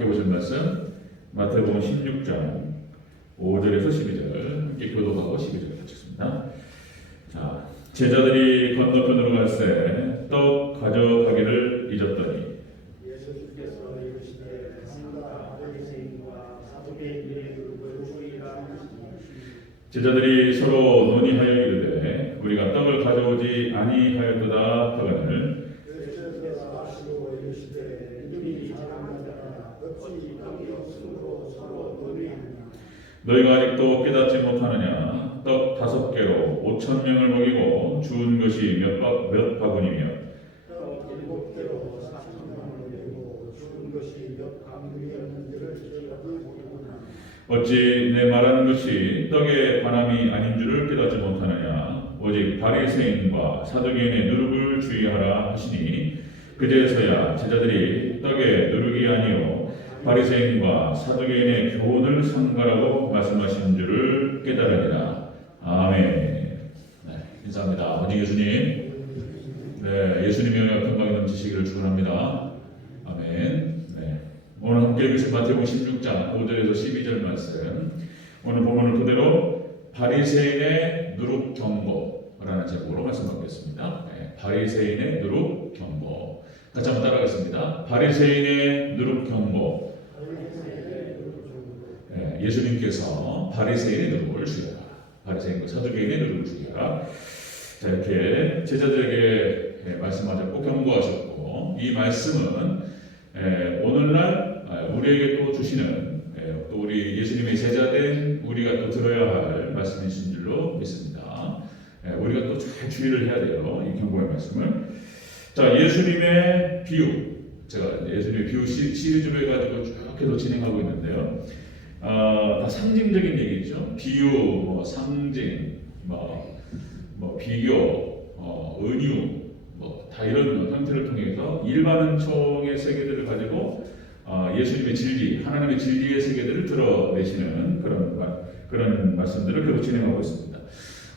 함께 보실 말씀 마태복음 16장 5절에서 12절 함께 교독하고 12절 읽겠습니다. 자, 제자들이 건너편으로 갈새 떡 가져가기를 잊었더니 예수께서 이르시되 상가 바리새인과 사두개인들의 율법을 주의라 하시니 제자들이 서로 논의하여 이르되 우리가 떡을 가져오지 아니하였도다 하거늘 예수께서 하시고 이르시되 이들이 자랑하다가 어찌 떡이 없으므로 서로 논의하느냐 너희가 아직도 깨닫지 못하느냐 떡 5개로 5,000명을 먹이고 주운 것이 몇 바구니며 떡 7개로 4,000명을 내고 주은 것이 몇 바구니였는지를 기억하지 못하느냐 어찌 내 말하는 것이 떡의 관함이 아닌 줄을 깨닫지 못하느냐 오직 바리새인과 사두개인의 누룩을 주의하라 하시니 그제서야 제자들이 떡의 누룩이 아니요 바리새인과 사두개인의 교훈을 삼가라고 말씀하신 줄을 깨달으니라. 아멘. 네, 인사합니다. 아버지 예수님. 네, 예수님의 영향 평강이 넘치시기를 축원합니다. 아멘. 네, 오늘 함께 읽으신 마태복음 16장 5절에서 12절 말씀. 오늘 본문을 토대로 바리새인의 누룩 경고라는 제목으로 말씀드리겠습니다. 네, 바리새인의 누룩 경고. 같이 한번 따라하겠습니다. 바리새인의 누룩 경고. 네, 예수님께서 바리새인의 누룩을 주의하라. 바리새인과 사두개인의 누룩을 주의하라. 자, 이렇게 제자들에게 말씀하셨고 경고하셨고 이 말씀은 오늘날 우리에게 또 주시는 또 우리 예수님의 제자된 우리가 또 들어야 할 말씀이신 줄로 믿습니다. 우리가 또 잘 주의를 해야 돼요. 이 경고의 말씀을. 자, 예수님의 비유. 제가 예수님의 비유 시리즈로 해가지고 쭉 계속 진행하고 있는데요. 다 상징적인 얘기죠. 비유, 뭐 상징, 뭐 비교, 은유, 다 이런 형태를 통해서 일반은총의 세계들을 가지고 예수님의 진리, 하나님의 진리의 세계들을 드러내시는 그런 말씀들을 계속 진행하고 있습니다.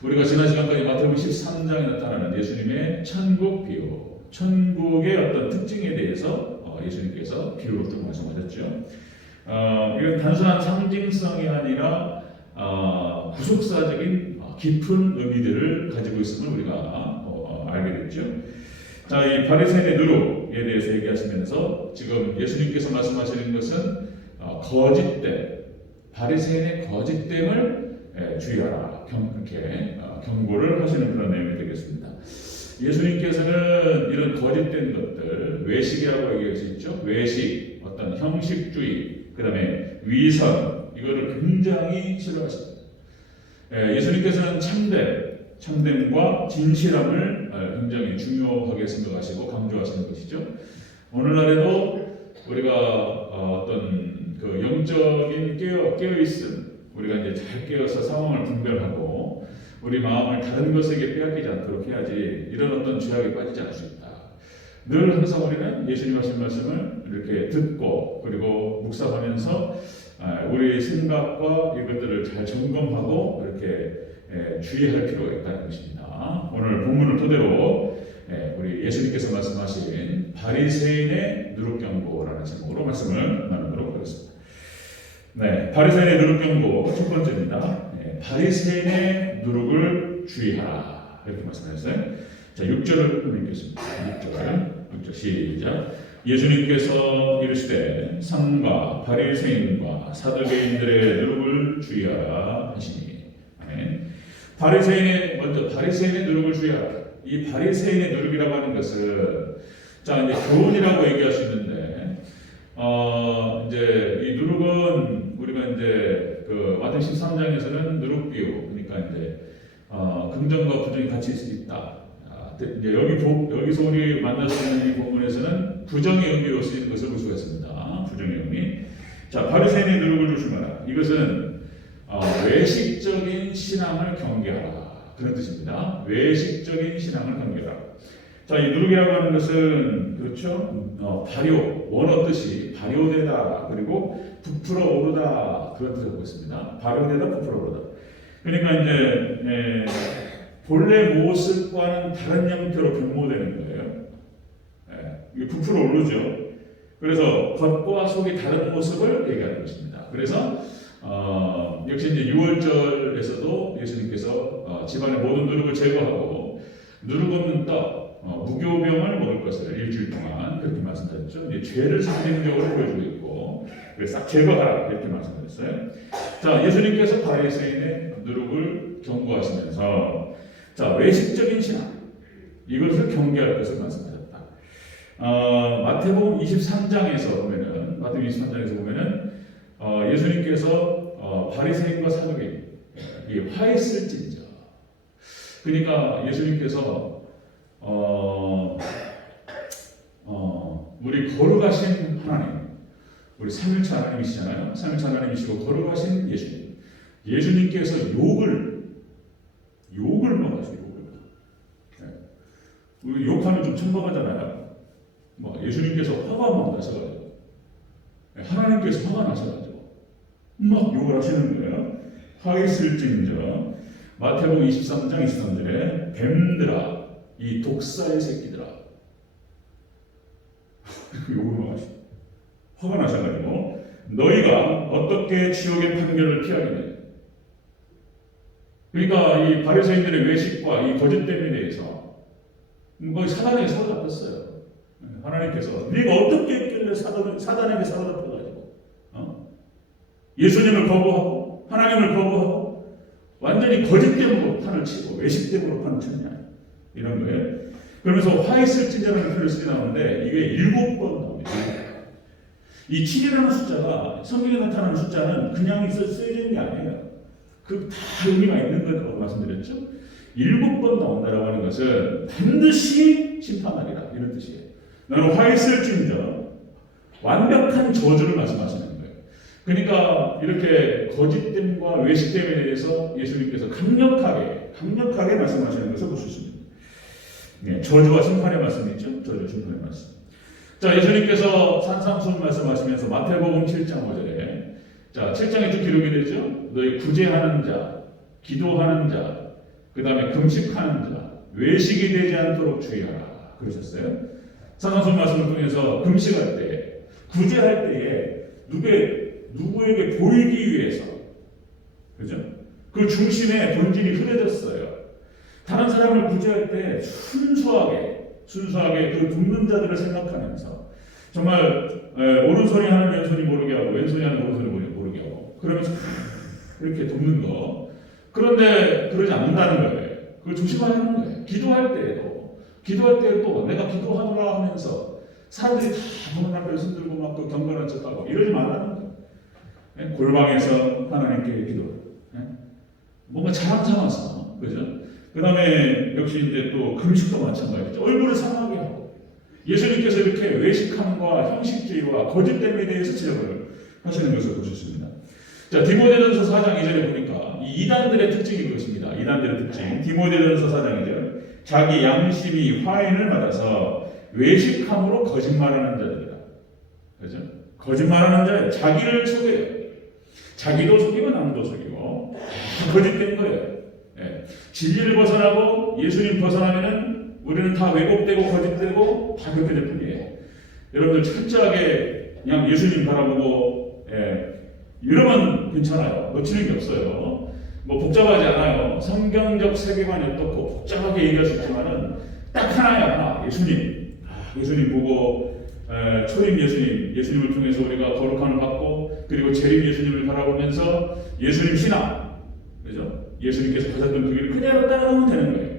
우리가 지난 시간까지 마태복음 13장에 나타나는 예수님의 천국 비유, 천국의 어떤 특징에 대해서 예수님께서 비유로 쭉 말씀하셨죠. 이건 단순한 상징성이 아니라 구속사적인 깊은 의미들을 가지고 있음을 우리가 알게 됐죠. 자, 이 바리새인의 누룩에 대해서 얘기하시면서 지금 예수님께서 말씀하시는 것은 거짓됨, 바리새인의 거짓됨을 주의하라. 이렇게 경고를 하시는 그런 내용이 되겠습니다. 예수님께서는 이런 거짓된 것들, 외식이라고 얘기할 수 있죠. 외식, 어떤 형식주의, 그 다음에 위선, 이거를 굉장히 싫어하십니다. 예수님께서는 참됨과 진실함을 굉장히 중요하게 생각하시고 강조하시는 것이죠. 오늘날에도 우리가 어떤 그 영적인 깨어있음, 우리가 이제 잘 깨어서 상황을 분별하고 우리 마음을 다른 것에게 빼앗기지 않도록 해야지 이런 어떤 죄악에 빠지지 않을 수 있다. 늘 항상 우리는 예수님 하신 말씀을 이렇게 듣고 그리고 묵상하면서 우리의 생각과 이것들을 잘 점검하고 이렇게 주의할 필요가 있다는 것입니다. 오늘 본문을 토대로 우리 예수님께서 말씀하신 바리새인의 누룩 경고라는 제목으로 말씀을 나누도록 하겠습니다. 네, 바리새인의 누룩 경고 첫 번째입니다. 바리새인의 누룩을 주의하라 이렇게 말씀하셨어요. 자, 6절을 읽겠습니다. 6절 시작. 예수님께서 이르시되 상과 바리새인과 사두개인들의 누룩을 주의하라 하시니. 아멘. 먼저 바리새인의 누룩을 주의하라. 이 바리새인의 누룩이라고 하는 것은 자, 이제 교훈이라고 얘기할 수 있는데 이제 이 누룩은 우리가 이제 그 마태복음 13장에서는 누룩 비유, 그러니까 이제 긍정과 부정이 같이 있을 수 있다. 이제 여기서 우리 만날 수 있는 이 본문에서는 부정의 의미로 쓰이는 것을 볼 수가 있습니다. 부정의 의미. 자, 바리새인의 누룩을 조심하라. 이것은 외식적인 신앙을 경계하라. 그런 뜻입니다. 외식적인 신앙을 경계하라. 자, 이 누룩이라고 하는 것은 그렇죠. 발효, 원어 뜻이 발효되다 그리고 부풀어 오르다 그런 뜻을 갖고 있습니다. 발효되다, 부풀어 오르다. 그러니까 이제 본래 모습과는 다른 형태로 변모되는 거예요. 이게 부풀어 오르죠. 그래서 겉과 속이 다른 모습을 얘기하는 것입니다. 그래서 역시 이제 6월절에서도 예수님께서 집안의 모든 누룩을 제거하고 누룩 없는 떡, 무교병을 먹을 것을 일주일 동안 그렇게 말씀드렸죠. 이제 죄를 상징적으로 보여주고 있고, 그래서 싹 제거하라 이렇게 말씀드렸어요. 자, 예수님께서 바리새인의 누룩을 경고하시면서 자, 외식적인 신앙 이것을 경계할 것을 말씀하셨다. 마태복음 23장에서 보면은 예수님께서 바리새인과 사두개인 이 화했을진저, 그러니까 예수님께서 우리 거룩하신 하나님, 우리 삼일체 하나님이시잖아요. 삼일체 하나님이시고 거룩하신 예수님께서 욕을 먹었어요. 우리 욕하면 좀 천박하잖아요. 예수님께서 화가 막 나셔가지고, 하나님께서 화가 나셔가지고 막 욕을 하시는 거예요. 화있을진저, 마태복음 23장 23절에 뱀들아, 이 독사의 새끼들아, 욕을 막 하시고 화가 나셔가지고 너희가 어떻게 지옥의 판결을 피하겠느냐. 그러니까 이 바리새인들의 외식과 이 거짓됨에 대해서 거의 사단에게 사로잡혔어요. 하나님께서 네가 어떻게 했길래 사단에게 사로잡혀가지고 예수님을 거부하고 하나님을 거부하고 완전히 거짓됨으로 판을 치고 외식됨으로 판을 쳤냐, 이런 거예요. 그러면서 화했을진저라는 표현을 쓰게 나오는데 이게 7번 나옵니다. 이 7이라는 숫자가 성경에 나타나는 숫자는 그냥 쓰여지는 게 아니에요. 그 다 의미가 있는 거라고 말씀드렸죠. 7번 나온다라고 하는 것은 반드시 심판하리라, 이런 뜻이에요. 나는 화했을진저, 완벽한 저주를 말씀하시는 거예요. 그러니까 이렇게 거짓됨과 외식됨에 대해서 예수님께서 강력하게 말씀하시는 것을 볼 수 있습니다. 네, 저주와 심판의 말씀이죠. 저주 심판의 말씀. 자, 예수님께서 산상수훈 말씀하시면서 마태복음 7장 5절에, 자, 7장에 쭉 기록이 되죠. 너희 구제하는 자, 기도하는 자, 그 다음에 금식하는 자, 외식이 되지 않도록 주의하라, 그러셨어요. 산상수훈 말씀을 통해서 금식할 때, 구제할 때에 누구에게 보이기 위해서, 그죠? 그 중심에 본질이 흐려졌어요. 다른 사람을 구제할 때 순수하게 그 돕는 자들을 생각하면서 정말 오른손이 하는 왼손이 모르게 하고 왼손이 하는 오른손이 모르게 하고 그러면서 이렇게 돕는 거. 그런데 그러지 않는다는 거예요. 그걸 조심해야 하는 거예요. 기도할 때도 내가 기도하노라 하면서 사람들이 다 보는 앞에 손들고 막 그 경건한 척하고 이러지 말라는 거예요. 골방에서 하나님께 기도. 뭔가 자랑 삼아서, 그죠? 그 다음에 역시 이제 또 금식도 마찬가지죠. 얼굴을 상하게 하고 예수님께서 이렇게 외식함과 형식주의와 거짓됨에 대해서 지적을 하시는 것을 볼 수 있습니다. 자, 디모데전서 4장 2절에 보니까 이 이단들의 특징이 그것입니다. 이단들의 특징. 디모데전서 4장 2절. 자기 양심이 화인을 받아서 외식함으로 거짓말하는 자들이다. 그죠? 거짓말하는 자예요. 자기를 속여요. 자기도 속이고 남도 속이고 거짓된 거예요. 예. 진리를 벗어나고 예수님 벗어나면은 우리는 다 왜곡되고 거짓되고 다 그렇게 될 뿐이에요. 여러분들 철저하게 그냥 예수님 바라보고 이러면 괜찮아요. 놓치는 게 없어요. 뭐 복잡하지 않아요. 성경적 세계관이 어떻고 복잡하게 얘기할 수 있지만은 딱 하나야. 예수님. 예수님 보고 초림 예수님을 통해서 우리가 거룩함을 받고 그리고 재림 예수님을 바라보면서 예수님 신앙, 그죠? 예수님께서 가셨던 그 길을 그대로 따라가면 되는 거예요.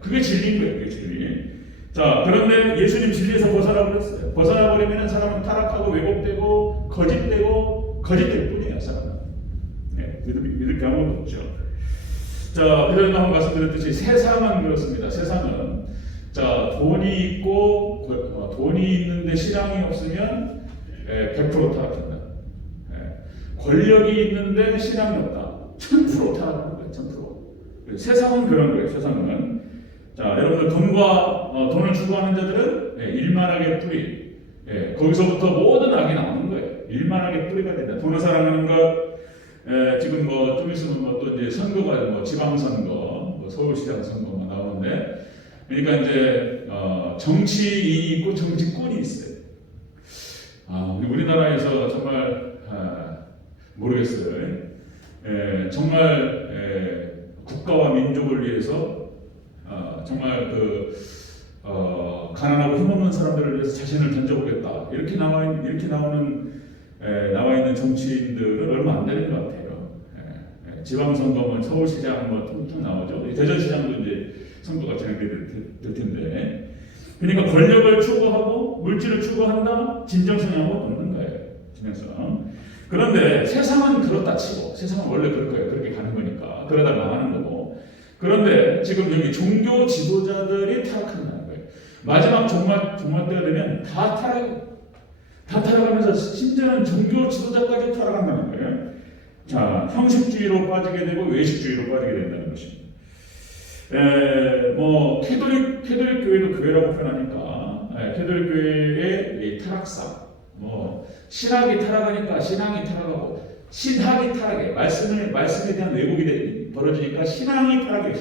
그게 진리인 거예요. 그게 진리. 자, 그런데 예수님 진리에서 벗어나버렸어요. 벗어나버리면 사람은 타락하고 왜곡되고 거짓될 뿐이에요. 사람은. 믿을 게 아무것도 없죠. 자, 그전에 한번 말씀드렸듯이 세상은 그렇습니다. 세상은 자, 돈이 있고 돈이 있는데 신앙이 없으면 100% 타락한다. 권력이 있는데 신앙이 없다. 1000% 타락하는 거예요. 1000%. 세상은 그런 거예요. 세상은. 자, 여러분들 돈을 추구하는 자들은 일만하게 뿌리. 거기서부터 모든 악이 나오는 거예요. 일만하게 뿌리가 된다. 돈을 사랑하는 것. 지금 좀 있으면 또 이제 선거가 지방선거, 서울시장 선거가 나오는데, 그러니까 이제 정치인이 있고 정치꾼이 있어요. 우리나라에서 정말 모르겠어요. 정말 국가와 민족을 위해서 정말 가난하고 힘없는 사람들을 위해서 자신을 던져보겠다 이렇게 나와 있는 정치인들은 얼마 안 되는 것 같아요. 지방선거면 서울시장 퉁퉁 나오죠. 대전시장도 이제 선거가 진행될 텐데, 그러니까 권력을 추구하고 물질을 추구한다, 진정성이 없는 거예요. 진정성. 그런데 세상은 그렇다 치고, 세상은 원래 그럴 거예요. 그렇게 가는 거니까. 그러다 망하는 거고. 그런데 지금 여기 종교 지도자들이 타락한다는 거예요. 마지막 종말 때가 되면 다 타락하면서 심지어는 종교 지도자까지 타락한다는 거예요. 자, 형식주의로 빠지게 되고 외식주의로 빠지게 된다는 것입니다. 캐톨릭 교회도 교회라고 표현하니까, 캐톨릭 교회의 타락사, 신학이 타락하니까 신앙이 타락하고, 신학이 타락해. 말씀에 대한 왜곡이 벌어지니까 신앙이 타락해요.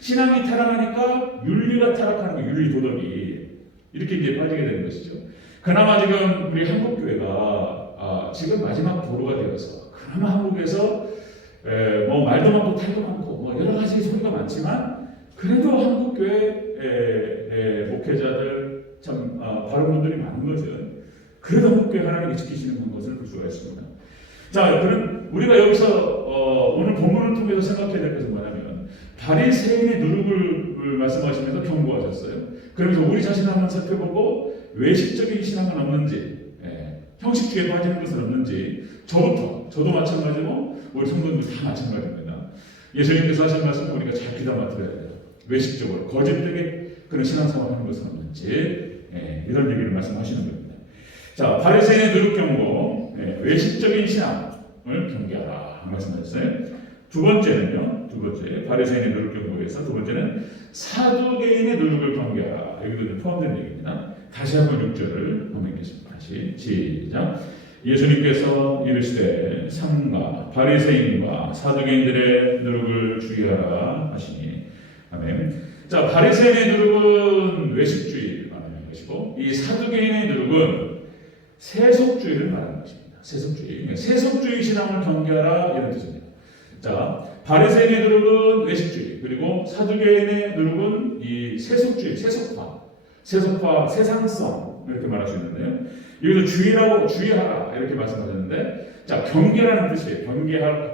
신앙이 타락하니까 윤리가 타락하는 거예요. 윤리 도덕이 이렇게 이제 빠지게 되는 것이죠. 그나마 지금 우리 한국 교회가 지금 마지막 도로가 되어서, 그나마 한국에서 말도 많고 탈도 많고 여러 가지 소리가 많지만, 그래도 한국 교회 목회자들 참 바른 분들이 많은 거죠. 그래도 한국 교회 하나님이 지키시는 것을 볼 수가 있습니다. 자, 그럼 우리가 여기서 오늘 본문을 통해서 생각해야 될 것은 뭐냐면, 바리새인의 누룩을 말씀하시면서 경고하셨어요. 그러면서 우리 자신을 한번 살펴보고 외식적인 신앙은 없는지, 형식주의에 빠지는 것은 없는지, 저도 마찬가지고 우리 성도들 다 마찬가지입니다. 예수님께서 하신 말씀 우리가 잘 귀담아 들어야 돼요. 외식적으로 거짓되게 그런 신앙생활을 하는 것은 없는지, 이런 얘기를 말씀하시는 겁니다. 자, 바리새인의 누룩 경고, 외식적인 신앙을 경계하라 말씀하셨어요. 두 번째 바리새인의 누룩 경고에서 두 번째는 사두개인의 누룩을 경계하라. 여기도 포함된 얘기입니다. 다시 한번 6절을 한번 읽겠습니다. 다시 시작. 예수님께서 이르시되 삼가 바리새인과 사두개인들의 누룩을 주의하라 하시니. 아멘. 자, 바리새인의 누룩은 외식주의를 말하는 것이고, 이 사두개인의 누룩은 세속주의를 말하는 것입니다. 세속주의 신앙을 경계하라 이런 뜻입니다. 자, 바리새인의 누룩은 외식주의, 그리고 사두개인의 누룩은 이 세속주의, 세속화, 세상성 이렇게 말할 수 있는데요. 여기서 주의하라 이렇게 말씀하셨는데, 자, 경계라는 뜻이에요.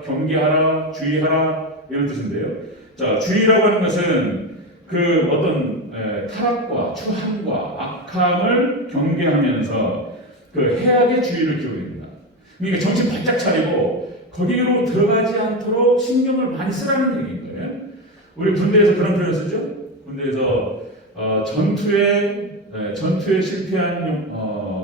경계하라, 주의하라 이런 뜻인데요. 자, 주의라고 하는 것은 그 어떤 타락과 추함과 악함을 경계하면서 그 해악의 주의를 기울입니다. 그러니까 정신 바짝 차리고 거기로 들어가지 않도록 신경을 많이 쓰라는 얘기인 거예요. 우리 군대에서 그런 표현을 쓰죠. 군대에서 전투에 실패한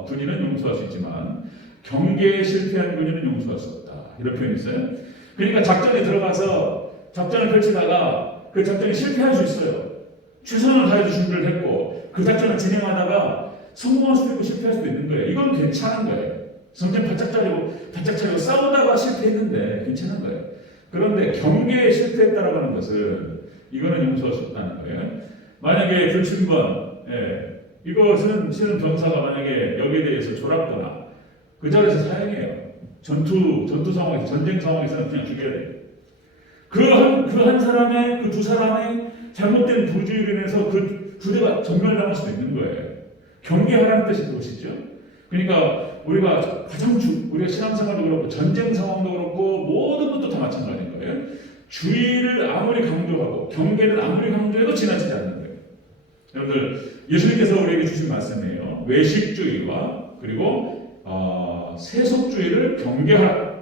군인은 용서할 수 있지만 경계에 실패한 군인은 용서할 수 없다. 이런 표현이 있어요. 그러니까 작전에 들어가서 작전을 펼치다가 그 작전이 실패할 수 있어요. 최선을 다해서 준비를 했고 그 작전을 진행하다가 성공할 수도 있고 실패할 수도 있는 거예요. 이건 괜찮은 거예요. 성전 바짝 차리고 싸우다가 실패했는데 괜찮은 거예요. 그런데 경계에 실패했다라고 하는 것은 이거는 용서할 수 없다는 거예요. 만약에 불침번, 이것은 실은 병사가 만약에 여기에 대해서 졸았거나 그 자리에서 사형이에요. 전투 상황에서, 전쟁 상황에서는 그냥 죽여야 돼요. 그 한 사람의, 그 두 사람의 잘못된 부주의로 인해서 그 부대가 전멸당할 수도 있는 거예요. 경계하라는 뜻이 그것이죠. 그러니까 우리가 우리가 신앙생활도 그렇고 전쟁 상황도 그렇고 모든 것도 다 마찬가지인 거예요. 주의를 아무리 강조하고 경계를 아무리 강조해도 지나치지 않는 거예요. 여러분들, 예수님께서 우리에게 주신 말씀이에요. 외식주의와 그리고 세속주의를 경계하라.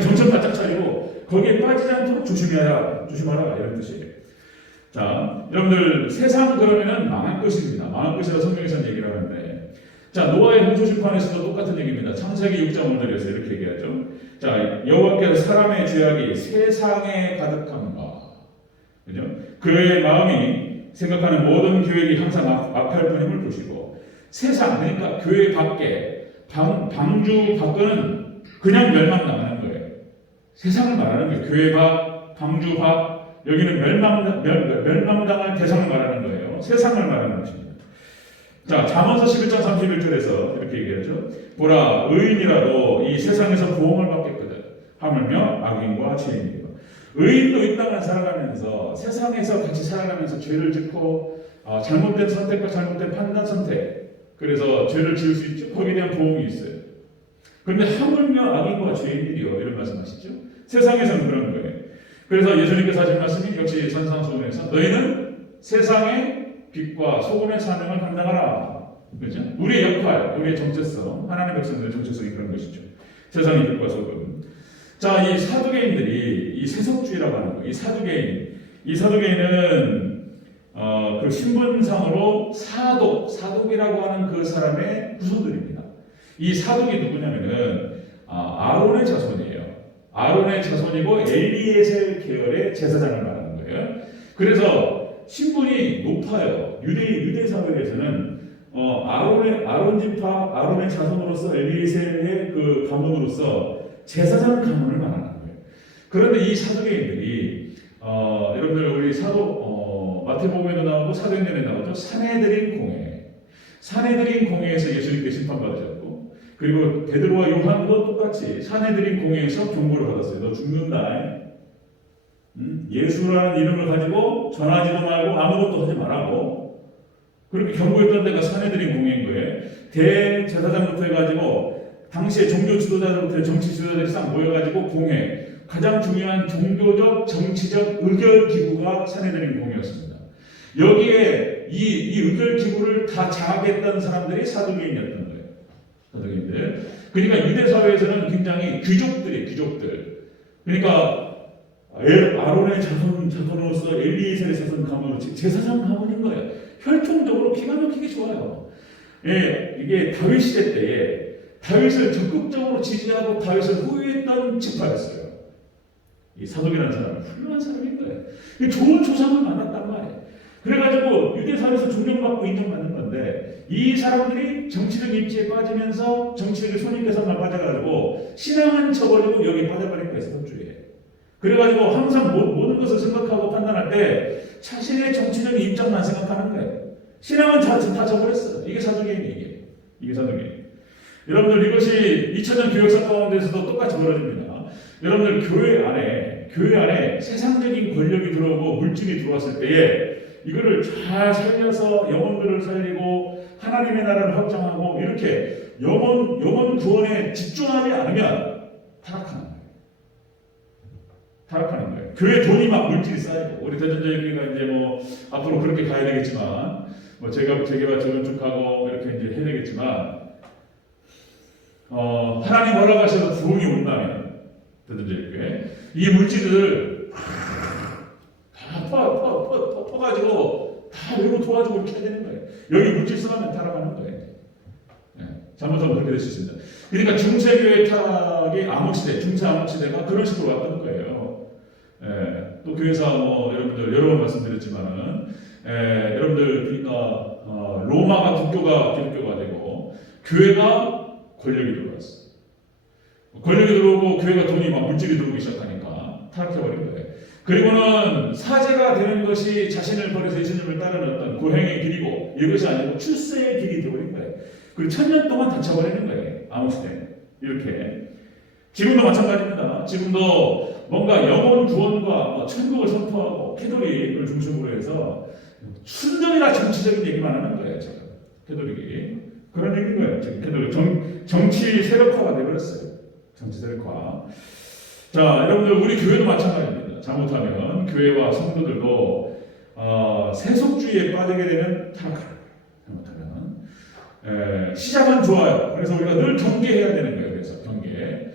정신 바짝 차리고 거기에 빠지지 않도록 조심하라 이런 뜻이에요. 자, 여러분들, 세상 그러면은 망할 것입니다. 망할 것이라 성경에서는 얘기를 하는데, 자, 노아의 홍수 심판에서도 똑같은 얘기입니다. 창세기 6장 5절에서 이렇게 얘기하죠. 자, 여호와께서 사람의 죄악이 세상에 가득함과, 그죠? 그의 마음이 생각하는 모든 계획이 항상 악할 뿐임을 보시고, 세상, 그러니까 교회 밖에 방주 밖은 그냥 멸망당하는 거예요. 세상을 말하는 거예요. 교회 밖, 방주 밖, 여기는 멸망당할 대상을 말하는 거예요. 세상을 말하는 것입니다. 자, 잠언서 11장 31절에서 이렇게 얘기하죠. 보라, 의인이라도 이 세상에서 보응을 받겠거든. 하물며 악인과 죄인이요. 의인도 이 땅을 살아가면서 세상에서 같이 살아가면서 죄를 짓고 잘못된 선택과 잘못된 판단 선택, 그래서 죄를 지을 수 있죠. 거기에 대한 보응이 있어요. 그런데 하물며 악인과 죄인이요, 이런 말씀하시죠. 세상에서는 그런 거예요. 그래서 예수님께서 하신 말씀이 역시 산상수훈에서 너희는 세상의 빛과 소금의 사명을 감당하라. 그렇죠? 우리의 역할, 우리의 정체성, 하나님의 백성들의 정체성이 그런 것이죠. 세상의 빛과 소금. 자, 이 사두개인들이 이 세속주의라고 하는 거, 이 사두개인은 그 신분상으로 사독이라고 하는 그 사람의 후손들입니다. 이 사독이 누구냐면은 아론의 자손이에요. 아론의 자손이고 엘리에셀 계열의 제사장을 말하는 거예요. 그래서 신분이 높아요. 유대 사회에서는 아론 지파, 아론의 자손으로서 엘리에셀의 그 가문으로서 제사장 가문을 말하는 거예요. 그런데 이 사두개인들이 여러분들 우리 마태복음에도 나오고 사도행전에 나오죠. 산헤드린 공회에서 예수님께 심판받으셨고, 그리고 베드로와 요한도 똑같이 산헤드린 공회에서 경고를 받았어요. 너 죽는다. 예수라는 이름을 가지고 전하지도 말고 아무것도 하지 말라고 그렇게 경고했던 데가 산헤드린 공회인 거예요. 대제사장부터 해가지고 당시에 종교 지도자들부터 정치 지도자들이 싹 모여가지고 공회, 가장 중요한 종교적 정치적 의결 기구가 산헤드린 공회였습니다. 여기에 이 의결 기구를 다 장악했던 사람들이 사두개인이었던 거예요. 사두개인들. 그러니까 유대 사회에서는 굉장히 귀족들. 그러니까 아론의 자손으로서 엘리에셀의 자손 가문으로 제사장 가문인 거예요. 혈통적으로 기가 막히게 좋아요. 예, 이게 다윗 시대 때에 다윗을 적극적으로 지지하고 다윗을 후회했던 지파였어요. 이 사독이라는 사람은 훌륭한 사람인 거예요. 좋은 조상을 만났단 말이에요. 그래가지고 유대 사회에서 존경받고 인정받는 건데 이 사람들이 정치적 입지에 빠지면서 정치적인 손익계산만 빠져가지고 신앙은 쳐버리고 여기 빠져버린 거예요. 세속주의에. 그래가지고 항상 모든 것을 생각하고 판단할 때 자신의 정치적인 입장만 생각하는 거예요. 신앙은 다 져버렸어요. 이게 사두개인이에요. 이게 사두개인. 여러분들 이것이 2000년 교역사 가운데서도 똑같이 벌어집니다. 여러분들 교회 안에 세상적인 권력이 들어오고 물질이 들어왔을 때에 이거를 잘 살려서 영혼들을 살리고 하나님의 나라를 확장하고 이렇게 영혼 구원에 집중하지 않으면 타락하는 거예요. 교회 돈이 막 물질이 쌓이고 우리 대전제일교회가 이제 뭐 앞으로 그렇게 가야 되겠지만 뭐 재개발 재건축하고 이렇게 이제 해야 되겠지만 하나님 허락하셔서 부흥이 온다면 대전제일교회 이 물질을 다 퍼가지고 다 외로 도와주고 이렇게 해야 되는 거예요. 여기 물질 써가면 타락하는 거예요. 네, 잘못하면 그렇게 될 수 있습니다. 그러니까 중세교회 타락이 중세 암흑시대가 그런 식으로 왔던 거예요. 또 교회사 뭐 여러분들 여러 번 말씀드렸지만은 여러분들 그러니까 로마가 국교가 기독교가 되고 교회가 권력이 들어왔어. 권력이 들어오고 교회가 돈이 막 물질이 들어오기 시작하니까 타락해버린 거예요. 그리고는 사제가 되는 것이 자신을 버려서 예수님을 따르는 어떤 고행의 길이고 이것이 아니고 출세의 길이 되어버린 거예요. 그리고 1000년 동안 닫혀버리는 거예요. 암흑시대 이렇게. 지금도 마찬가지입니다. 지금도 뭔가 영혼 구원과 천국을 선포하고 캐톨릭을 중심으로 해서 순전히나 정치적인 얘기만 하는 거예요. 지금 캐톨릭이 그런 얘기인 거예요. 지금 캐톨릭 정치 세력화가 되어버렸어요. 정치 세력화. 자, 여러분들 우리 교회도 마찬가지입니다. 잘못하면 교회와 성도들도 세속주의에 빠지게 되면 타락합니다. 잘못하면 시작은 좋아요. 그래서 우리가 늘 경계해야 되는 거예요. 그래서 경계.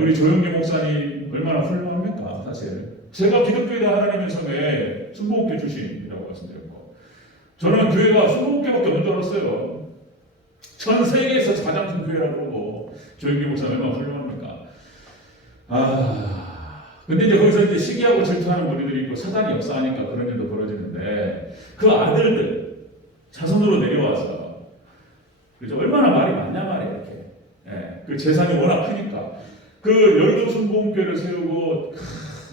우리 조영기 목사님 얼마나 훌륭합니까? 사실 제가 기독교회 하나님의 성에 순복음교 출신이라고 말씀드렸고 저는 교회가 순복음교밖에 없는 줄 알았어요. 전 세계에서 가장 큰 교회라고 그러고 조영기 목사님 얼마나 훌륭합니까? 근데 이제 거기서 이제 시기하고 질투하는 무리들이 있고 사단이 역사하니까 그런 일도 벌어지는데 그 아들들 자손으로 내려와서 그죠? 얼마나 말이 많냐 말이에요. 이렇게 그 재산이 워낙 크니까 그 여의도 순복음교회를 세우고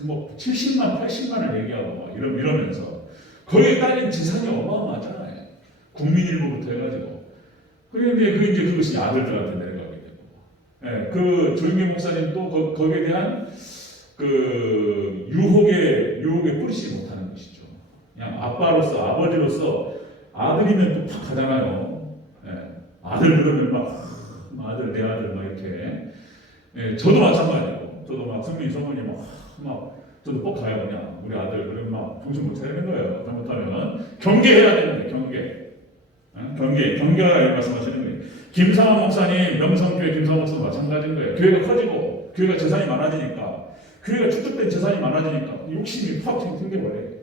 뭐 70만 80만을 얘기하고 막 이러면서 거기에 딸린 재산이 어마어마하잖아요. 국민일보부터 해가지고. 그런데 그것이 아들들한테 내려가게 되고. 예, 그 조영기 목사님 또 거기에 대한 그 유혹에 뿌리지 못하는 것이죠. 그냥 아빠로서, 아버지로서 아들이면 또 팍 가잖아요. 예, 아들 그러면 막 아들 내 아들 막 이렇게. 예, 저도 마찬가지고, 저도 막 성민이 성원이 막 저도 꼭 가요 그냥 우리 아들 그러면 막 정신 못 차리는 거예요. 잘못하면 경계해야 되는데 경계하라 이 말씀하시는 거예요. 김상환 목사님 명성교회 김상환 목사 마찬가지인 거예요. 교회가 커지고 교회가 재산이 많아지니까 교회가 축적된 재산이 많아지니까 욕심이 확 생겨버려요.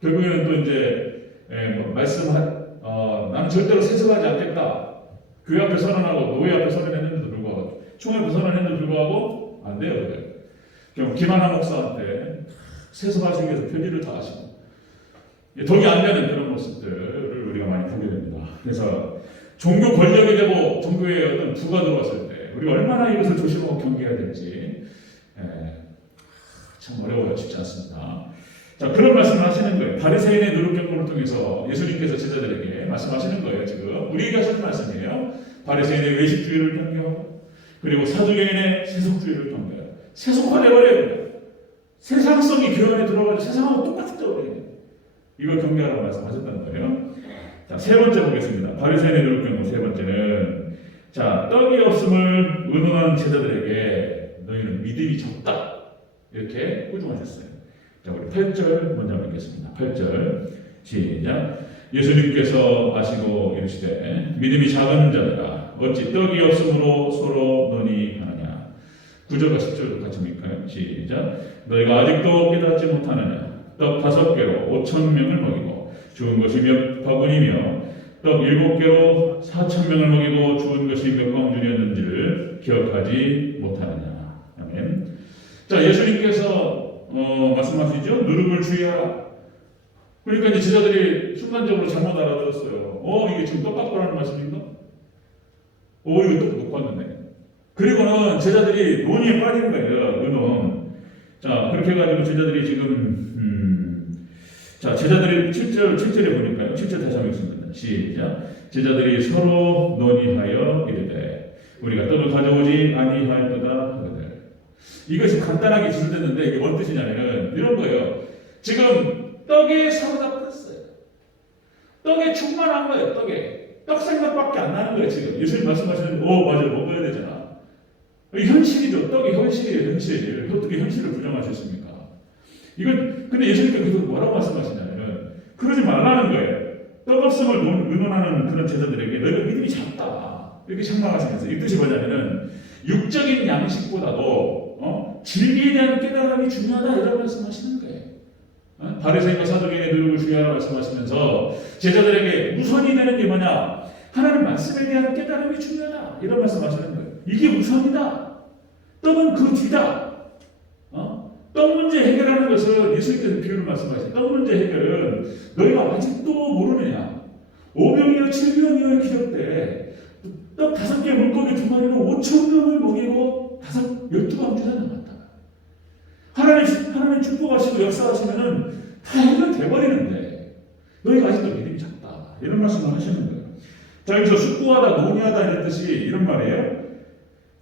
결국에는 또 이제 나는 절대로 세습하지 않겠다. 교회 앞에 선언하고 노예 앞에 선언했는데도 불구하고 총 앞에 선언했는데도 불구하고 안 돼요. 그래. 그럼 김하나 목사한테 세습하시기 위해서 편지를 다 하시고 덕이 안 되는 그런 모습들을 우리가 많이 보게 됩니다. 그래서 종교 권력이 되고 종교에 어떤 부가 들어왔을 때 우리가 얼마나 이것을 조심하고 경계해야 될지 참 어려워요. 쉽지 않습니다. 자, 그런 말씀을 하시는 거예요. 바리새인의 누룩 경고를 통해서 예수님께서 제자들에게 말씀하시는 거예요. 지금 우리에게 하시는 말씀이에요. 바리새인의 외식주의를 경계하고 그리고 사두개인의 세속주의를 경계해요. 세속화돼버려요. 세상성이 교회 안에 들어가서 세상하고 똑같이 떠버려요. 이걸 경계하라고 말씀하셨다는 거예요. 자, 세 번째 보겠습니다. 바리새인의 누룩 경고 세 번째는 자, 떡이 없음을 의논하는 제자들에게 너희는 믿음이 적다. 이렇게 꾸중하셨어요. 자, 우리 8절 먼저 읽겠습니다. 8절 시작. 예수님께서 아시고 이르시되 믿음이 작은 자들아 어찌 떡이 없음으로 서로 논의하느냐. 9절과 10절도 같이 읽을까요? 시작. 너희가 아직도 깨닫지 못하느냐. 떡 5개로 5,000명을 먹이고 주은 것이 몇 바구니며 떡 7개로 4,000명을 먹이고 주은 것이 몇 광준이었는지를 기억하지 못하느냐. 아멘. 자, 예수님께서 말씀하시죠. 누룩을 주의하라. 그러니까 이제 제자들이 순간적으로 잘못 알아들었어요. 이게 지금 떡 갖고라는 말씀인가? 이거 떡 못 봤는데. 그리고는 제자들이 논의에 빠지는 거예요. 의논. 자, 그렇게 해가지고 제자들이 지금 자, 제자들이 7절에 보니까요. 7절 다시 한번 읽습니다. 시작. 제자들이 서로 논의하여 이르되 우리가 떡을 가져오지 아니하였도다 하거든. 이것이 간단하게 기술됐는데 이게 뭔 뜻이냐면 이런 거예요. 지금 떡에 사로잡혔어요. 떡에 충만한 거예요. 떡 생각밖에 안 나는 거예요. 지금 예수님 말씀하시는데 맞아요. 먹어야 되잖아. 현실이죠. 떡이 현실이에요. 현실. 어떻게 현실을 부정하셨습니까? 이건 근데 예수님께서 계속 뭐라고 말씀하시냐면 그러지 말라는 거예요. 떡 없음을 의논하는 그런 제자들에게 너희가 믿음이 작다. 이렇게 책망하시면서 이 뜻이 뭐냐면은 육적인 양식보다도 진리에 대한 깨달음이 중요하다 이런 말씀하시는 거예요. 바리새인과 사두개인의 누룩을 주의하라 말씀하시면서 제자들에게 우선이 되는 게 뭐냐? 하나님 말씀에 대한 깨달음이 중요하다 이런 말씀하시는 거예요. 이게 우선이다. 떡은 그 뒤다. 떡 문제 해결하는 것은 예수님께서 비유를 말씀하시죠. 떡 문제 해결은 너희가 아직도 모르느냐? 5병이요 7병이요 기록 때 떡 5개 물고기 2마리로 5,000명을 먹이고 12광주나 남았다. 하나님 축복하시고 역사하시면은 다 해결돼버리는데 너희가 아직도 믿음이 작다. 이런 말씀을 하시는 거예요. 자, 여기서 숙고하다, 논의하다 이런 뜻이 이런 말이에요.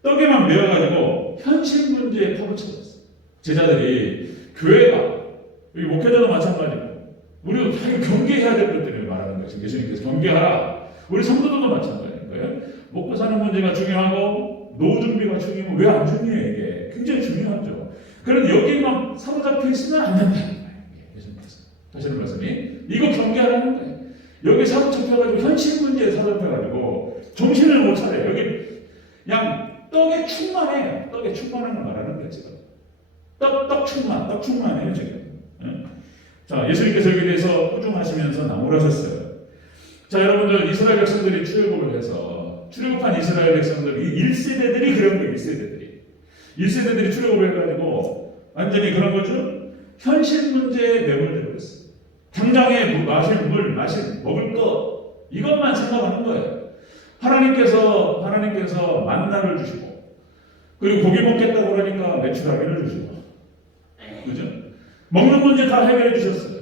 떡에만 매여가지고 현실 문제에 파고쳐졌어요. 제자들이 교회가 여기 목회자도 마찬가지고 우리도 다 경계해야 될 것들을 말하는 거예요. 지금 예수님께서 경계하라. 우리 성도들도 마찬가지인 거예요. 먹고 사는 문제가 중요하고 노후 준비가 중요하고 왜 안 중요해 이게 굉장히 중요하죠. 그런데 여기만 사로잡혀 있으면 안 된다는 거예요. 예수님께서 하시는 말씀이 이거 경계하라는 거예요. 여기 사로잡혀가지고 현실 문제에 사로잡혀가지고 정신을 못 차려요. 여기 그냥 떡에 충만해요. 떡에 충만한 걸 말하는 거예요. 지금 떡 충만해요 지금. 자, 예수님께서 여기에 대해서 꾸중하시면서 나무라셨어요. 자, 여러분들 이스라엘 백성들이 출애굽을 해서 출애굽한 이스라엘 백성들 1세대들이 그런 거예요. 1세대들이 출애굽을 해가지고 완전히 그런 거죠. 현실 문제에 매몰돼 버렸어요. 당장에 마실 물, 먹을 것 이것만 생각하는 거예요. 하나님께서 만나를 주시고 그리고 고기 먹겠다고 그러니까 메추라기를 주시고 그죠? 먹는 문제 다 해결해 주셨어요.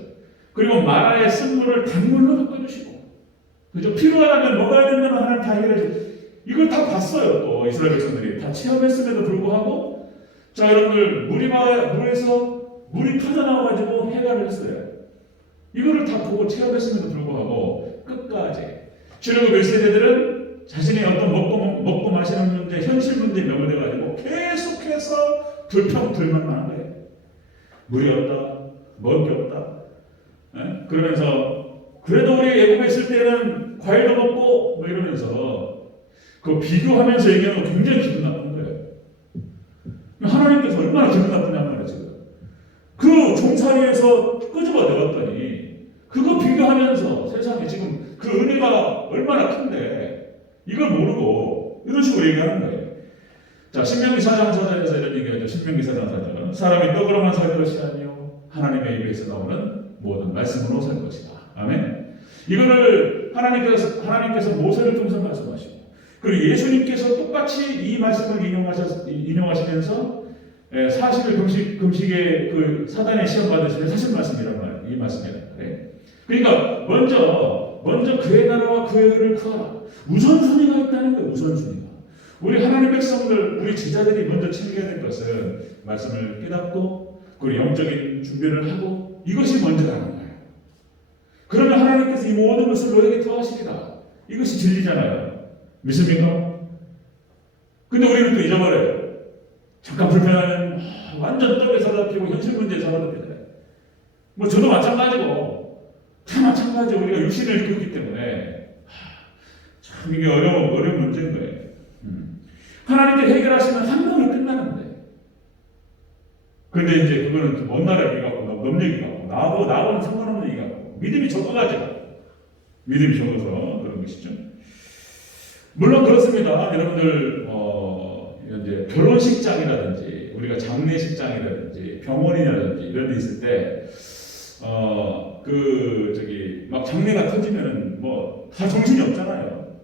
그리고 마라의 쓴물을 단물로 바꿔주시고, 그죠? 필요하다면 먹어야 된다면 하나님 다 해결해주고, 이걸 다 봤어요. 또 이스라엘 백성들이 다 체험했음에도 불구하고, 자 여러분들 물에서 물이 터져나와가지고 해결을 했어요. 이거를 다 보고 체험했음에도 불구하고 끝까지 주로 몇 세대들은 자신의 어떤 먹고 마시는 문제, 현실 문제에 매몰돼가지고 계속해서 불평불만만 한 거예요. 물이 없다, 먹을 게 없다. 예? 그러면서 그래도 우리 애국에 있을 때는 과일도 먹고 뭐 이러면서 그 비교하면서 얘기하는 거 굉장히 기분 나쁜 거예요. 하나님께서 얼마나 기분 나쁘냔 말이에요. 지금 그 종살이에서 끄집어 내었더니 그거 비교하면서 세상에 지금 그 은혜가 얼마나 큰데 이걸 모르고 이런 식으로 얘기하는 거예요. 자, 신명기 4장 4절에서 이런 얘기하죠. 신명기 4장 4절. 사람이 떡으로만 살 것이 아니요 하나님의 입에서 나오는 모든 말씀으로 살 것이다. 아멘. 이거를 하나님께서 모세를 통해서 말씀하시고, 그리고 예수님께서 똑같이 이 말씀을 인용하시면서 40일 금식의 그 사단의 시험 받으시는 사실 말씀이란 말이에요. 이 말씀이란 말이에요. 그러니까 먼저 그의 나라와 그의 의를 구하라. 우선순위가 있다는 거예요. 우선순위가. 우리 하나님 백성들, 우리 제자들이 먼저 챙겨야 될 것은 말씀을 깨닫고 그리고 영적인 준비를 하고 이것이 먼저라는 거예요. 그러면 하나님께서 이 모든 것을 너에게 더하시리라. 이것이 진리잖아요. 믿습니까? 근데 우리는 또 잊어버려요. 잠깐 불편하면 완전 떡에 사로잡히고 현실 문제에 사로잡히잖아요. 뭐 저도 마찬가지고 다 마찬가지. 우리가 육신을 입고 있기 때문에 참 이게 어려운 문제인 거예요. 하나님께 해결하시면 한 명이 끝나는데, 근데 이제 그거는 먼 나라 얘기 같고 넘 얘기 같고 나하고는 상관없는 얘기 같고 믿음이 적어가지고 믿음이 적어서 그런 것이죠. 물론 그렇습니다. 여러분들 이제 결혼식장이라든지 우리가 장례식장이라든지 병원이라든지 이런 데 있을 때 막 장례가 터지면은 뭐 다 정신이 없잖아요.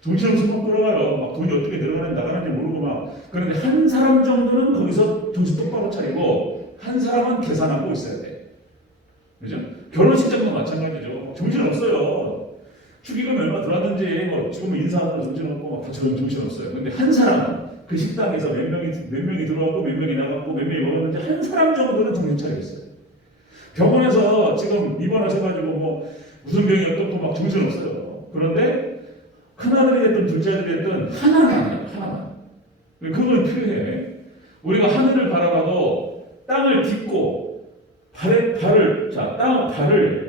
정신없이 막 들어가요. 막 돈이 어떻게 들어가는지 나가는지 모르고 막. 그런데 한 사람 정도는 거기서 정신 똑바로 차리고 한 사람은 계산하고 있어야 돼. 그죠? 결혼식장도 마찬가지죠. 정신 없어요. 축의금 얼마 들어왔는지 뭐 지금 인사하고 정신 없고 막 정신 없어요. 근데 한 사람은 그 식당에서 몇 명이 들어오고 몇 명이 나갔고 몇 명이 먹었는지 한 사람 정도는 정신 차리고 있어요. 병원에서 지금 입원하셔가지고 뭐 무슨 병이 어떻고 막 정신 없어요. 그런데 큰아들이 됐든 둘째아들이 됐든 하나는 아니에요. 하나만. 그건 필요해. 우리가 하늘을 바라봐도 땅을 딛고 발을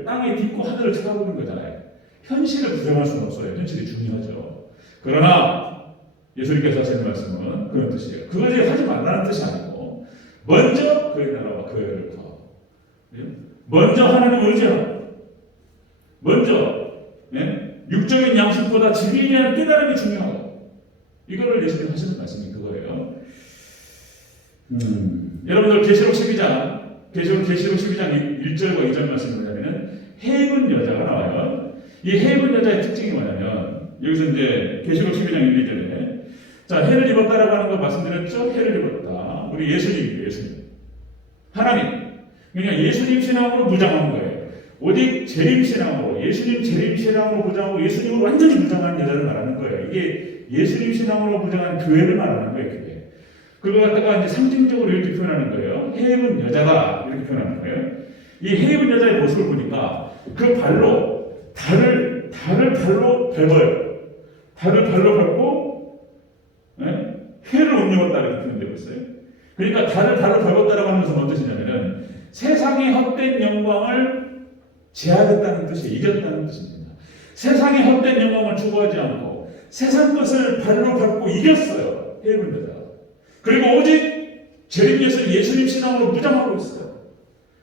땅에 딛고 하늘을 쳐다보는 거잖아요. 현실을 부정할 수는 없어요. 현실이 중요하죠. 그러나 예수님께서 하시는 말씀은 그런 뜻이에요. 그것을 하지 말라는 뜻이 아니고 먼저 그의 나라와 그의 의를 구하고 먼저 하나님을 의지하고 먼저 육적인 양식보다 진리에 대한 깨달음이 중요하고 이거를 예수님 하시는 말씀이 그거예요. 여러분들 계시록 12장 1절과 2절 말씀이 뭐냐면 해입은 여자가 나와요. 이 해입은 여자의 특징이 뭐냐면 여기서 이제 계시록 12장 1, 2절에 자 해를 입었다라고 하는 거 말씀드렸죠. 해를 입었다. 우리 예수님 하나님. 그러니까 예수님 신앙으로 무장한 거예요. 오직 재림신앙으로 예수님 재림신앙으로 무장하고 예수님을 완전히 무장한 여자를 말하는 거예요. 이게 예수님 신앙으로 무장한 교회를 말하는 거예요. 그게. 그걸 갖다가 이제 상징적으로 이렇게 표현하는 거예요. 해 입은 여자가 이렇게 표현하는 거예요. 이 해 입은 여자의 모습을 보니까 그 발로 달을 발로 밟아요. 달을 발로 밟고 해를 움직였다 이렇게 표현되고 있어요. 그러니까 달을 발로 밟았다라고 하면서 어떤 뜻이냐면은 세상의 헛된 영광을 제하겠다는 뜻이 이겼다는 뜻입니다. 세상의 헛된 영광을 추구하지 않고 세상 것을 발로 밟고 이겼어요. 해입은 여자. 그리고 오직 예수님 신앙으로 무장하고 있어요.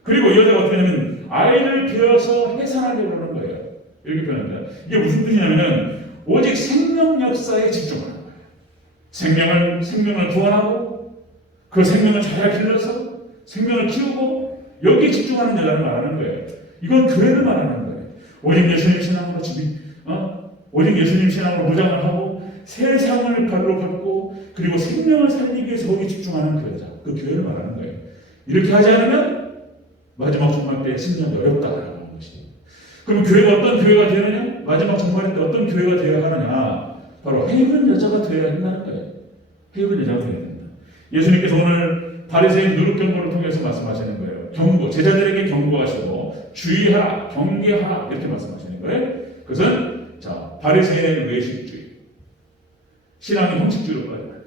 그리고 이 여자가 어떻게 하냐면 아이를 베어서 해산하려고 하는 거예요. 이렇게 표현합니다. 이게 무슨 뜻이냐면은 오직 생명 역사에 집중하는 거예요. 생명을 구원하고 그 생명을 잘 길러서 생명을 키우고 여기에 집중하는 여자를 말하는 거예요. 이건 교회를 말하는 거예요. 오직 예수님 신앙으로 무장을 하고 세상을 발로 밟고 그리고 생명을 살리기 위해서 거기에 집중하는 그 여자, 그 교회를 말하는 거예요. 이렇게 하지 않으면 마지막 종말 때 승리하기 어렵다라는 거예요. 그럼 교회가 어떤 교회가 되느냐? 마지막 정말 때 어떤 교회가 되어야 하느냐? 바로 해이른 여자가 되어야 한다는 거예요. 해이른 여자가 되어야 된다. 예수님께서 오늘 바리새인 누룩 경고를 통해서 말씀하시는 거예요. 경고, 제자들에게 경고하시고 주의하라, 경계하라 이렇게 말씀하시는 거예요. 그것은 자, 바리새인의 외식주의, 신앙의 형식주의로 빠져야 돼요.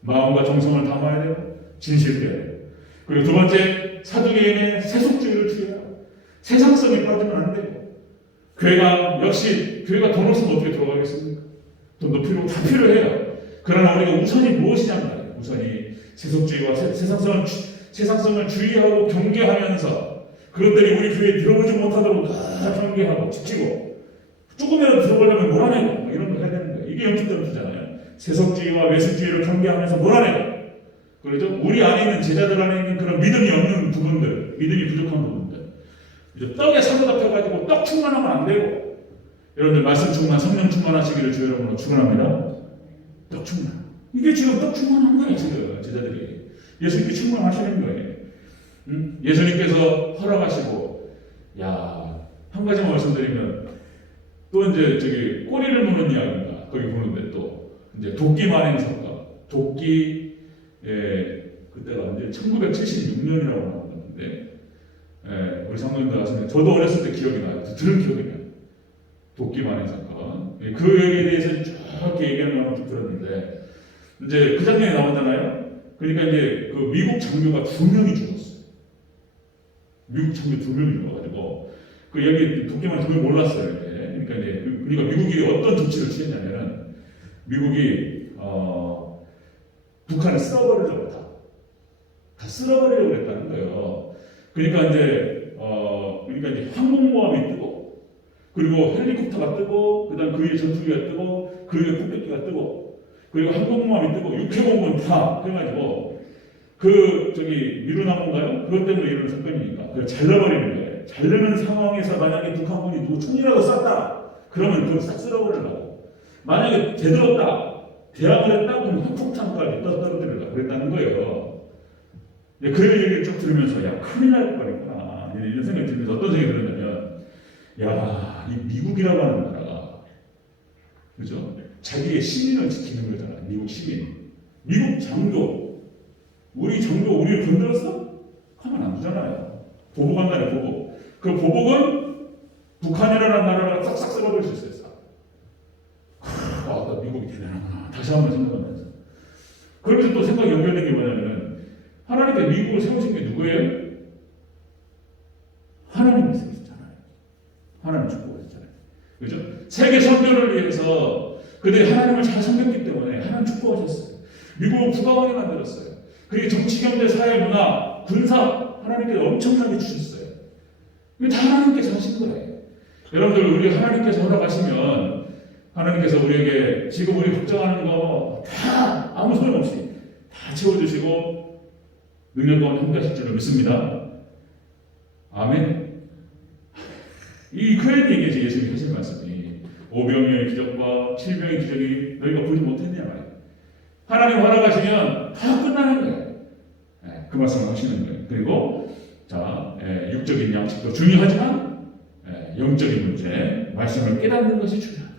마음과 정성을 담아야 돼요. 진실되어야 돼요. 그리고 두 번째, 사두개인의 세속주의를 주의하라. 세상성에 빠지면 안 되고, 교회가 돈 없으면 어떻게 돌아가겠습니까? 돈도 필요고 다 필요해요. 그러나 우리가 우선이 무엇이냐 말이에요. 우선이 세속주의와 세상성을 주의하고 경계하면서 그것들이 우리 교회에 들어오지 못하도록 다 경계하고 지키고 조금이라도 들어보려면 몰아내고 뭐 이런 거 해야 되는 거예요. 이게 영적 전투잖아요. 세속주의와 외식주의를 경계하면서 몰아내고, 그렇죠? 우리 안에 있는 제자들 안에 있는 그런 믿음이 없는 부분들, 믿음이 부족한 부분들, 이제 떡에 사로잡혀가지고 떡 충만하면 안 되고, 여러분들 말씀 충만, 성령 충만하시기를 주 여러분으로 축원합니다. 떡 충만. 이게 지금 떡 충만한 거예요. 지금 제자들이 예수님께 충만하시는 거예요. 예수님께서 허락하시고, 한 가지만 말씀드리면 또 이제 저기 꼬리를 무는 이야기인가 거기 보는데 또 이제 도끼 만행 사건, 그때가 언제 1976년이라고 나왔는데, 우리 상무님도 아시는, 저도 어렸을 때 기억이 나요. 들은 기억이 나요. 도끼 만행 사건. 그 얘기에 대해서 쭉 얘기하는 걸 들었는데, 이제 그 장면이 나오잖아요. 그러니까 이제 그 미국 장교가 2명이 죽었어요. 미국 장교 2명이 죽어가지고 그 여기 도끼만 2명 몰랐어요. 그러니까 미국이 어떤 조치를 취했냐면은 미국이 북한을 쓸어버리려고 다 쓸어버리려고 했다는 거예요. 그러니까 이제 항공모함이 뜨고, 그리고 헬리콥터가 뜨고, 그다음 그 위에 전투기가 뜨고, 그 위에 폭격기가 뜨고, 그리고 항공모함이 뜨고, 육해공군 다 해가지고 미루나무인가요? 그것 때문에 이런 사건이니까 그걸 잘라버리는 거예요. 자르는 상황에서 만약에 북한군이 누구 총이라도 쐈다, 그러면 그걸 싹 쓸어버리려고. 만약에 되들었다, 대항을 했다, 그럼 핵폭탄까지 떨어뜨리려고 그랬다는 거예요. 그 얘기를 쭉 들으면서 큰일 날 뻔했구나 이런 생각이 들면서 어떤 생각이 들었냐면, 이 미국이라고 하는 나라가, 그죠? 자기의 시민을 지키는 거잖아요. 미국 시민, 미국 장교, 우리를 건드렸어? 하면 안 되잖아요. 보복한다네, 보복. 그 보복은 북한이라는 나라가 싹싹 쓸어버릴 수 있어요. 나 미국이 대단하구나. 다시 한번 생각하면서. 그렇게 또 생각이 연결된 게 뭐냐면은, 하나님께 미국을 세우신 게 누구예요? 하나님이 세우셨잖아요. 하나님 축복하셨잖아요. 그죠? 세계 선교를 위해서 그들이 하나님을 잘 섬겼기 때문에 하나님 축복하셨어요. 미국을 국가왕이 만들었어요. 그리고 정치, 경제, 사회, 문화, 군사 하나님께서 엄청나게 주셨어요. 이게 다 하나님께서 하신 거예요. 여러분들, 우리 하나님께서 허락하시면 하나님께서 우리에게 지금 우리 걱정하는 거 다 아무 소용 없이 다 채워주시고 능력 가운데 함께하실 줄로 믿습니다. 아멘. 이 그런 얘기죠. 예수님이 하신 말씀이 오병이어의 기적과 칠병의 기적이 너희가 보지 못했냐 말이에요. 하나님 허락하시면 다 끝나는 거예요. 그 말씀을 하시는 거예요. 그리고 육적인 양식도 중요하지만 영적인 문제, 말씀을 깨닫는 것이 중요하다.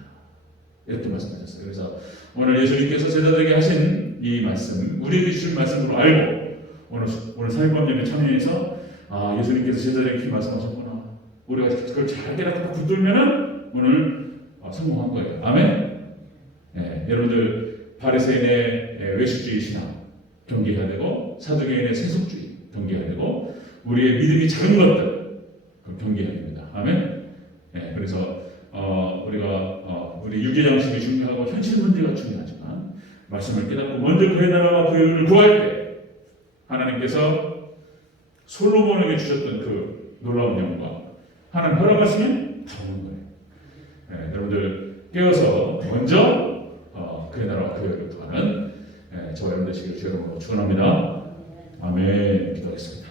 이렇게 말씀하셨어요. 그래서 오늘 예수님께서 제자들에게 하신 이 말씀, 우리에게 주신 말씀으로 알고 오늘 사역감정에 참여해서 예수님께서 제자들에게 이렇게 말씀하셨구나. 우리가 그걸 잘 깨닫고 붙들면은 오늘 성공한 거예요. 아멘. 여러분들, 바리새인의 외식주의 신앙 경계해야 되고, 사두개인의 세속주의 경계해야 되고, 우리의 믿음이 작은 것들 경계해야 됩니다. 아멘. 그래서 우리 유계장식이 중요하고 현실 문제가 중요하지만 말씀을 깨닫고 먼저 그의 나라와 그의 의를 구할 때 하나님께서 솔로몬에게 주셨던 그 놀라운 영광, 하나님 허락하시면 다 오는 거예요. 여러분들 깨어서 먼저 그의 나라와 그의 의를 구하는 저와 여러분 되시길 주의 이름으로 축원합니다. 아멘. 기도하겠습니다.